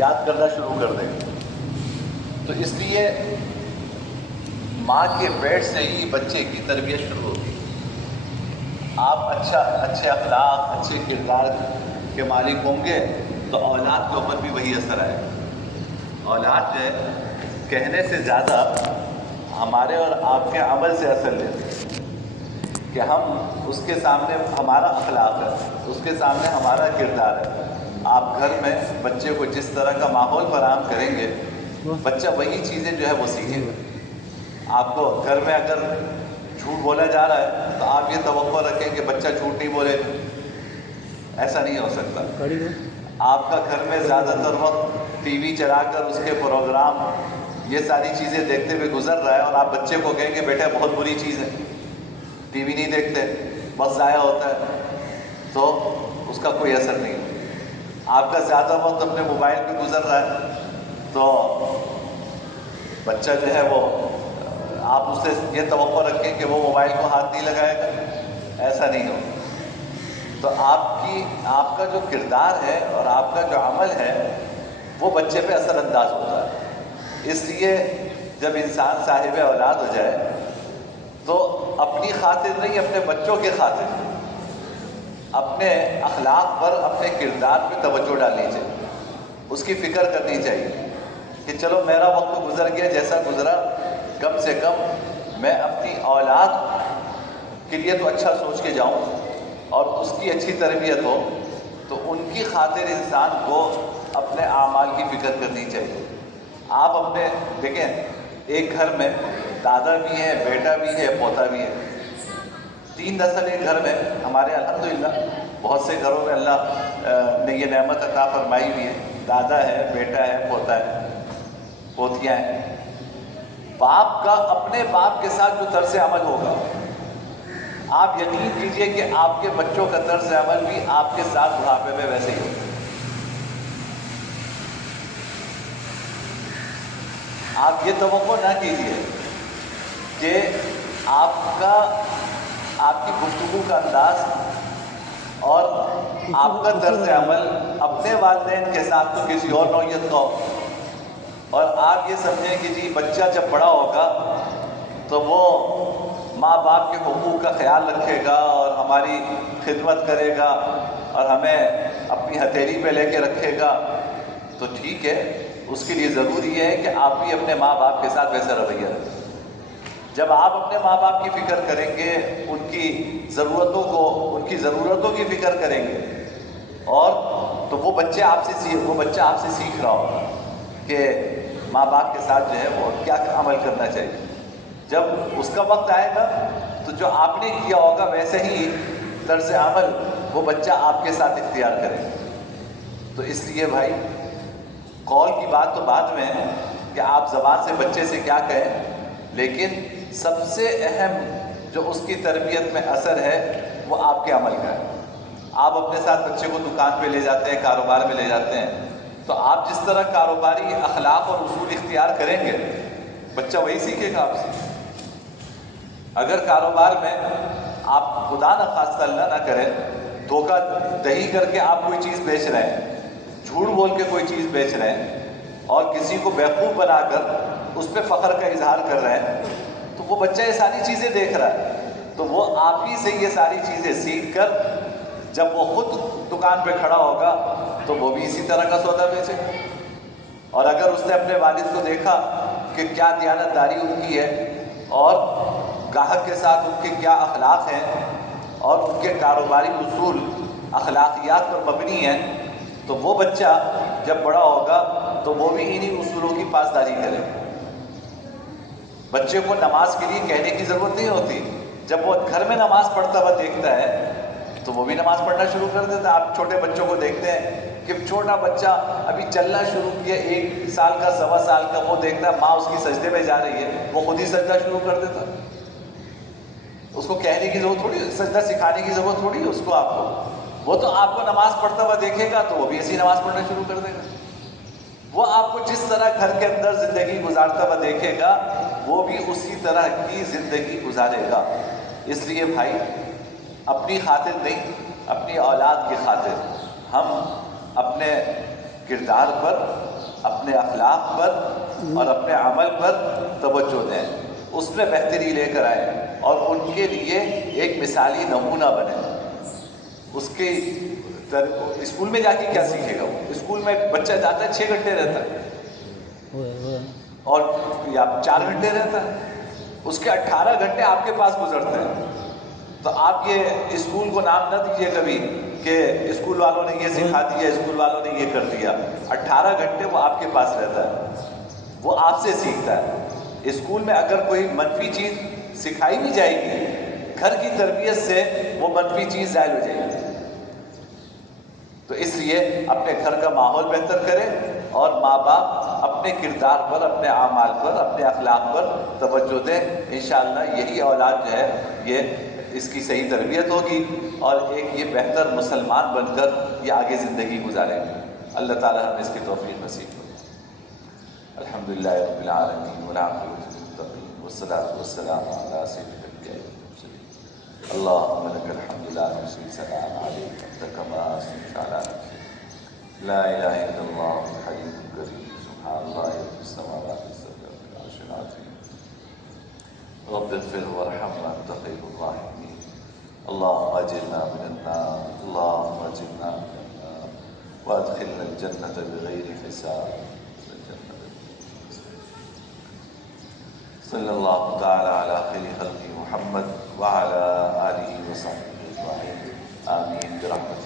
یاد کرنا شروع کر دیں گے. تو اس لیے ماں کے پیٹ سے ہی بچے کی تربیت شروع ہوتی ہے. آپ اچھے اخلاق، اچھے کردار کے مالک ہوں گے تو اولاد کے اوپر بھی وہی اثر آئے گا. اولاد جو ہے کہنے سے زیادہ ہمارے اور آپ کے عمل سے اثر لیتے ہیں کہ ہم اس کے سامنے ہمارا اخلاق ہے، اس کے سامنے ہمارا کردار ہے. آپ گھر میں بچے کو جس طرح کا ماحول فراہم کریں گے بچہ وہی چیزیں جو ہے وہ سیکھے گا. آپ کو گھر میں اگر جھوٹ بولا جا رہا ہے تو آپ یہ توقع رکھیں کہ بچہ جھوٹ نہیں بولے گا. ایسا نہیں ہو سکتا. آپ کا گھر میں زیادہ تر وقت ٹی وی چلا کر اس کے پروگرام یہ ساری چیزیں دیکھتے ہوئے گزر رہا ہے اور آپ بچے کو کہیں کہ بیٹا بہت بری چیز ہے، ٹی وی نہیں دیکھتے، بس ضائع ہوتا ہے، تو اس کا کوئی اثر نہیں ہوتا. آپ کا زیادہ وقت اپنے موبائل پہ گزر رہا ہے تو بچہ جو ہے وہ آپ اس سے یہ توقع رکھیں کہ وہ موبائل کو ہاتھ نہیں لگائے گا، ایسا نہیں ہو. تو آپ کا جو کردار ہے اور آپ کا جو عمل ہے وہ بچے پہ اثر انداز ہوتا ہے. اس لیے جب انسان صاحب اولاد ہو جائے تو اپنی خاطر نہیں، اپنے بچوں کے خاطر اپنے اخلاق پر، اپنے کردار پہ توجہ ڈالنی چاہیے. اس کی فکر کرنی چاہیے کہ چلو میرا وقت گزر گیا جیسا گزرا، کم سے کم میں اپنی اولاد کے لیے تو اچھا سوچ کے جاؤں اور اس کی اچھی تربیت ہو. تو ان کی خاطر انسان کو اپنے اعمال کی فکر کرنی چاہیے. آپ اپنے دیکھیں، ایک گھر میں دادا بھی ہے، بیٹا بھی ہے، پوتا بھی ہے. 3 نسل ایک گھر میں. ہمارے الحمدللہ بہت سے گھروں میں اللہ نے یہ نعمت عطا فرمائی ہوئی ہے. دادا ہے، بیٹا ہے، پوتا ہے، پوتیاں ہیں. باپ کا اپنے باپ کے ساتھ جو طرز عمل ہوگا، آپ یقین کیجئے کہ آپ کے بچوں کا طرز عمل بھی آپ کے ساتھ بڑھاپے میں ویسے ہی ہوگا. آپ یہ توقع نہ کیجئے کہ آپ کی گفتگو کا انداز اور آپ کا طرز عمل اپنے والدین کے ساتھ تو کسی اور نوعیت کا ہو، اور آپ یہ سمجھیں کہ جی بچہ جب بڑا ہوگا تو وہ ماں باپ کے حقوق کا خیال رکھے گا اور ہماری خدمت کرے گا اور ہمیں اپنی ہتھیلی پہ لے کے رکھے گا. تو ٹھیک ہے، اس کے لیے ضروری ہے کہ آپ بھی اپنے ماں باپ کے ساتھ ویسا رویہ رکھیں. جب آپ اپنے ماں باپ کی فکر کریں گے، ان کی ضرورتوں کی فکر کریں گے، اور تو وہ بچہ آپ سے سیکھ رہا ہوگا کہ ماں باپ کے ساتھ جو ہے وہ کیا عمل کرنا چاہیے. جب اس کا وقت آئے گا تو جو آپ نے کیا ہوگا ویسے ہی طرز عمل وہ بچہ آپ کے ساتھ اختیار کرے گا. تو اس لیے بھائی، قول کی بات تو بعد میں ہے کہ آپ زبان سے بچے سے کیا کہیں، لیکن سب سے اہم جو اس کی تربیت میں اثر ہے وہ آپ کے عمل کا ہے. آپ اپنے ساتھ بچے کو دکان پہ لے جاتے ہیں، کاروبار میں لے جاتے ہیں، تو آپ جس طرح کاروباری اخلاق اور اصول اختیار کریں گے بچہ وہی سیکھے گا آپ سے. اگر کاروبار میں آپ خدا نخواستہ اللہ نہ کرے دھوکہ دہی کر کے آپ کوئی چیز بیچ رہے ہیں، جھوٹ بول کے کوئی چیز بیچ رہے ہیں اور کسی کو بیوقوف بنا کر اس پہ فخر کا اظہار کر رہے ہیں، تو وہ بچہ یہ ساری چیزیں دیکھ رہا ہے. تو وہ آپ ہی سے یہ ساری چیزیں سیکھ کر جب وہ خود دکان پہ کھڑا ہوگا تو وہ بھی اسی طرح کا سودا بیچے گا. اور اگر اس نے اپنے والد کو دیکھا کہ کیا دیانتداری ان کی ہے اور گاہک کے ساتھ ان کے کیا اخلاق ہیں اور ان کے کاروباری اصول اخلاقیات پر مبنی ہیں، تو وہ بچہ جب بڑا ہوگا تو وہ بھی انہی اصولوں کی پاسداری کرے گا. بچے کو نماز کے لیے کہنے کی ضرورت نہیں ہوتی. جب وہ گھر میں نماز پڑھتا ہوا دیکھتا ہے تو وہ بھی نماز پڑھنا شروع کر دیتا ہے. آپ چھوٹے بچوں کو دیکھتے ہیں کہ چھوٹا بچہ ابھی چلنا شروع کیا، 1 سال کا، 1.25 سال کا، وہ دیکھتا ہے ماں اس کی سجدے میں جا رہی ہے، وہ خود ہی سجدہ شروع کر دیتا. اس کو کہنے کی ضرورت تھوڑی، سجدہ سکھانے کی ضرورت تھوڑی ہے اس کو. آپ کو وہ تو آپ کو نماز پڑھتا ہوا دیکھے گا تو وہ بھی ایسی نماز پڑھنا شروع کر دے گا. وہ آپ کو جس طرح گھر کے اندر زندگی گزارتا ہوا دیکھے گا وہ بھی اسی طرح کی زندگی گزارے گا. اس لیے بھائی، اپنی خاطر نہیں، اپنی اولاد کی خاطر ہم اپنے کردار پر، اپنے اخلاق پر اور اپنے عمل پر توجہ دیں، اس میں بہتری لے کر آئیں اور ان کے لیے ایک مثالی نمونہ بنے۔ اس کے اسکول میں جا کے کیا سیکھے گا؟ وہ اسکول میں بچہ جاتا ہے 6 گھنٹے رہتا ہے اور یا 4 گھنٹے رہتا ہے، اس کے 18 گھنٹے آپ کے پاس گزرتے ہیں۔ تو آپ یہ اسکول کو نام نہ دیجیے کبھی کہ اسکول والوں نے یہ سکھا دیا، اسکول والوں نے یہ کر دیا۔ 18 گھنٹے وہ آپ کے پاس رہتا ہے، وہ آپ سے سیکھتا ہے۔ اسکول میں اگر کوئی منفی چیز سکھائی بھی جائے گی، گھر کی تربیت سے وہ منفی چیز زائل ہو جائے گی۔ تو اس لیے اپنے گھر کا ماحول بہتر کریں اور ماں باپ اپنے کردار پر، اپنے اعمال پر، اپنے اخلاق پر توجہ دیں۔ انشاءاللہ یہی اولاد جو ہے یہ اس کی صحیح تربیت ہوگی اور ایک یہ بہتر مسلمان بن کر یہ آگے زندگی گزاریں گے۔ اللہ تعالی ہمیں اس کی توفیق نصیب کرے۔ الحمدللہ رب العالمین والعاقبۃ للمتقین والصلاۃ والسلام علی سید الانبیاء والمرسلین۔ اللهم لك الحمد لا نحصي ثناء عليك انت كما اثنيت على نفسك، لا اله الا الله الحي الكريم، سبحان الله رب السماوات السبع والعرش العظيم، رب اغفر وارحم وانت خير الراحمين، اللهم اجرنا من النار، اللهم اجرنا من النار وادخلنا الجنة بغير حساب، صلی اللہ تعالی علی خیر خلق محمد وعلی آلہ وصحبہ اجمعین، آمین برحمتہ۔